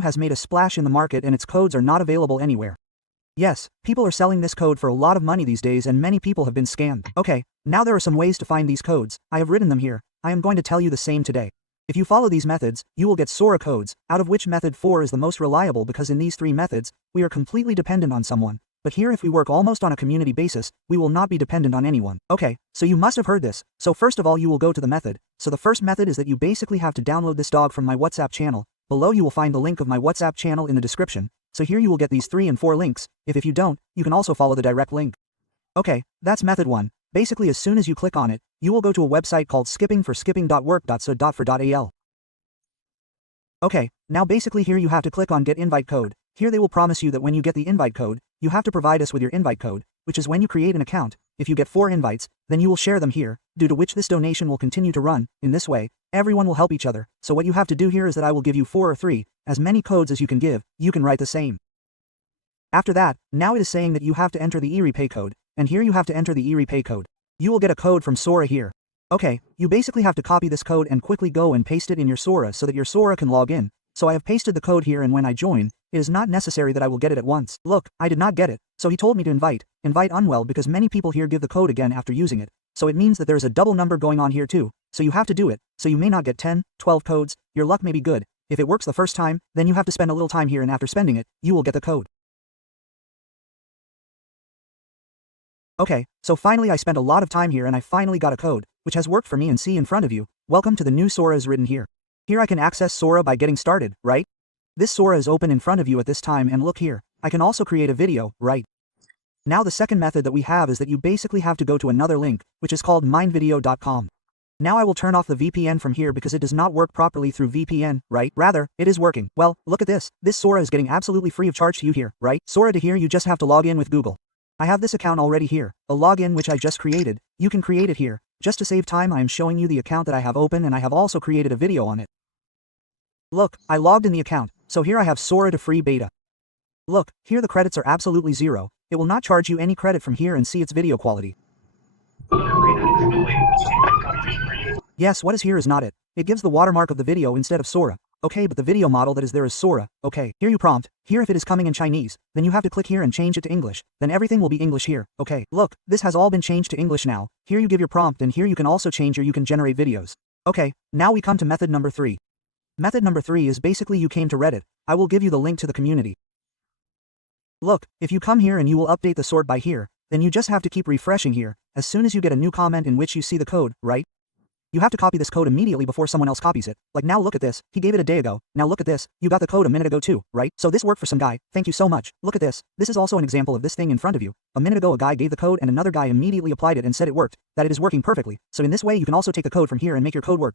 has made a splash in the market and its codes are not available anywhere. Yes, people are selling this code for a lot of money these days and many people have been scammed. Okay, now there are some ways to find these codes. I have written them here. I am going to tell you the same today. If you follow these methods, you will get Sora codes, out of which method 4 is the most reliable because in these 3 methods, we are completely dependent on someone. But here if we work almost on a community basis, we will not be dependent on anyone. Okay, so you must have heard this. So first of all you will go to the method. So the first method is that you basically have to download this dog from my WhatsApp channel. Below you will find the link of my WhatsApp channel in the description. So here you will get these 3 and 4 links. If you don't, you can also follow the direct link. Okay, that's method 1. Basically as soon as you click on it, you will go to a website called skippingforskipping.work.so.for.al. Okay, now basically here you have to click on get invite code. Here they will promise you that when you get the invite code, you have to provide us with your invite code, which is when you create an account. If you get 4 invites, then you will share them here, due to which this donation will continue to run. In this way, everyone will help each other. So what you have to do here is that I will give you 4 or 3, as many codes as you can give, you can write the same. After that, now it is saying that you have to enter the e-repay code, and here you have to enter the e-repay code. You will get a code from Sora here. Okay, you basically have to copy this code and quickly go and paste it in your Sora so that your Sora can log in. So I have pasted the code here and when I join, it is not necessary that I will get it at once. Look, I did not get it, so he told me to invite unwell because many people here give the code again after using it. So it means that there is a double number going on here too, so you have to do it, so you may not get 10, 12 codes, your luck may be good. If it works the first time, then you have to spend a little time here and after spending it, you will get the code. Okay, so finally I spent a lot of time here and I finally got a code, which has worked for me and see in front of you. Welcome to the new Sora is written here. Here I can access Sora by getting started, right? This Sora is open in front of you at this time and look here, I can also create a video, right? Now the second method that we have is that you basically have to go to another link, which is called mindvideo.com. Now I will turn off the VPN from here because it does not work properly through VPN, right? Rather, it is working. Well, look at this. This Sora is getting absolutely free of charge to you here, right? Sora to here you just have to log in with Google. I have this account already here, a login which I just created. You can create it here. Just to save time I am showing you the account that I have open and I have also created a video on it. Look, I logged in the account, so here I have Sora to free beta. Look, here the credits are absolutely 0. It will not charge you any credit from here and see its video quality. Yes, what is here is not it. It gives the watermark of the video instead of Sora. Okay, but the video model that is there is Sora. Okay, here you prompt. Here if it is coming in Chinese, then you have to click here and change it to English. Then everything will be English here. Okay, look, this has all been changed to English now. Here you give your prompt and here you can also change or you can generate videos. Okay, now we come to method number 3. Method number 3 is basically you came to Reddit. I will give you the link to the community. Look, if you come here and you will update the sort by here, then you just have to keep refreshing here, as soon as you get a new comment in which you see the code, right? You have to copy this code immediately before someone else copies it. Like now look at this, he gave it a day ago, now look at this, you got the code a minute ago too, right? So this worked for some guy, thank you so much, look at this is also an example of this thing in front of you. A minute ago a guy gave the code and another guy immediately applied it and said it worked, that it is working perfectly. So in this way you can also take the code from here and make your code work.